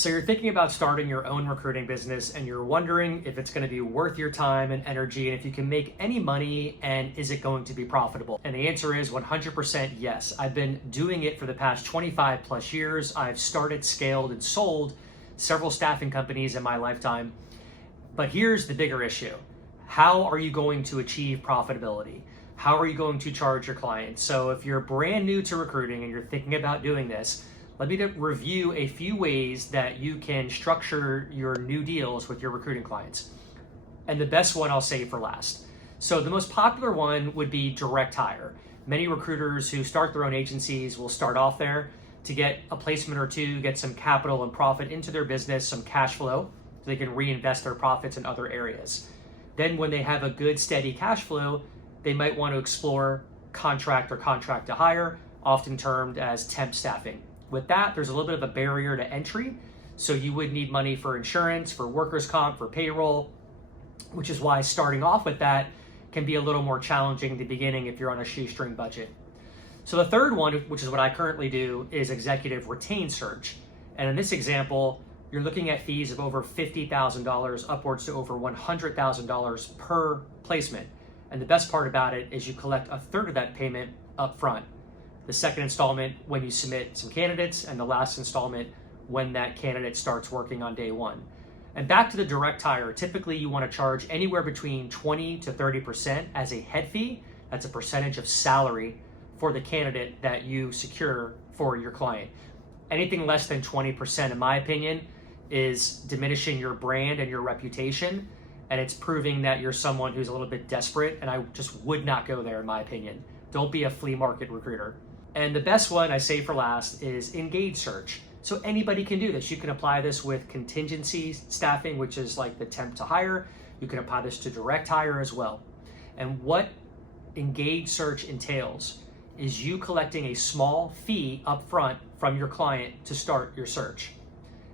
So you're thinking about starting your own recruiting business and you're wondering if it's going to be worth your time and energy and if you can make any money and is it going to be profitable? And the answer is 100% yes. I've been doing it for the past 25 plus years. I've started, scaled, and sold several staffing companies in my lifetime. But here's the bigger issue. How are you going to achieve profitability? How are you going to charge your clients? So if you're brand new to recruiting and you're thinking about doing this, let me review a few ways that you can structure your new deals with your recruiting clients. And the best one I'll save for last. So the most popular one would be direct hire. Many recruiters who start their own agencies will start off there to get a placement or two, get some capital and profit into their business, some cash flow, so they can reinvest their profits in other areas. Then when they have a good steady cash flow, they might want to explore contract or contract to hire, often termed as temp staffing. With that, there's a little bit of a barrier to entry. So you would need money for insurance, for workers' comp, for payroll, which is why starting off with that can be a little more challenging in the beginning if you're on a shoestring budget. So the third one, which is what I currently do, is executive retained search. And in this example, you're looking at fees of over $50,000 upwards to over $100,000 per placement. And the best part about it is you collect a third of that payment up front. The second installment when you submit some candidates, and the last installment when that candidate starts working on day one. And back to the direct hire, typically you want to charge anywhere between 20 to 30% as a head fee. That's a percentage of salary for the candidate that you secure for your client. Anything less than 20%, in my opinion, is diminishing your brand and your reputation. And it's proving that you're someone who's a little bit desperate. And I just would not go there, in my opinion. Don't be a flea market recruiter. And the best one I say for last is engaged search. So anybody can do this. You can apply this with contingency staffing, which is like the temp to hire. You can apply this to direct hire as well. And what engaged search entails is you collecting a small fee up front from your client to start your search.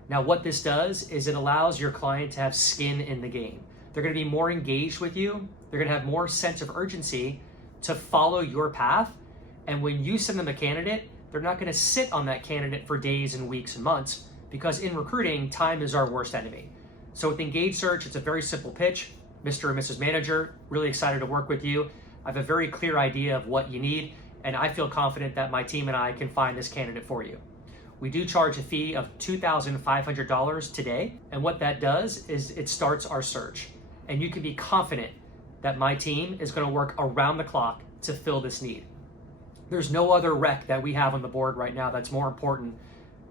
Now what this does is it allows your client to have skin in the game. They're going to be more engaged with you. They're going to have more sense of urgency to follow your path. And when you send them a candidate, they're not going to sit on that candidate for days and weeks and months, because in recruiting, time is our worst enemy. So with engaged search, it's a very simple pitch. Mr. and Mrs. Manager, really excited to work with you. I have a very clear idea of what you need, and I feel confident that my team and I can find this candidate for you. We do charge a fee of $2,500 today, and what that does is it starts our search. And you can be confident that my team is going to work around the clock to fill this need. There's no other rec that we have on the board right now that's more important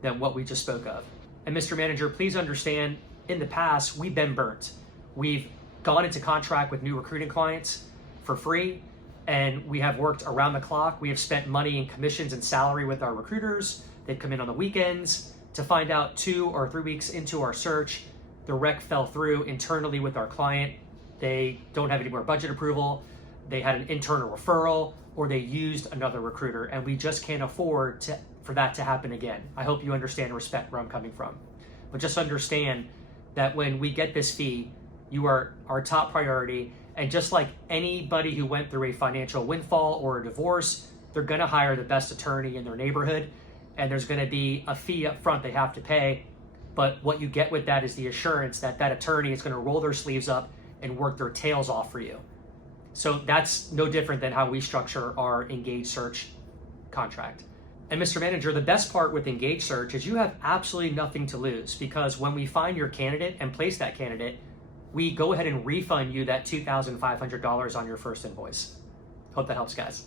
than what we just spoke of. And Mr. Manager, please understand, in the past, we've been burnt. We've gone into contract with new recruiting clients for free, and we have worked around the clock. We have spent money in commissions and salary with our recruiters. They've come in on the weekends to find out 2 or 3 weeks into our search, the rec fell through internally with our client. They don't have any more budget approval. They had an internal referral, or they used another recruiter, and we just can't afford for that to happen again. I hope you understand and respect where I'm coming from. But just understand that when we get this fee, you are our top priority, and just like anybody who went through a financial windfall or a divorce, they're gonna hire the best attorney in their neighborhood, and there's gonna be a fee up front they have to pay, but what you get with that is the assurance that that attorney is gonna roll their sleeves up and work their tails off for you. So that's no different than how we structure our engaged search contract. And Mr. Manager, the best part with engaged search is you have absolutely nothing to lose, because when we find your candidate and place that candidate, we go ahead and refund you that $2,500 on your first invoice. Hope that helps, guys.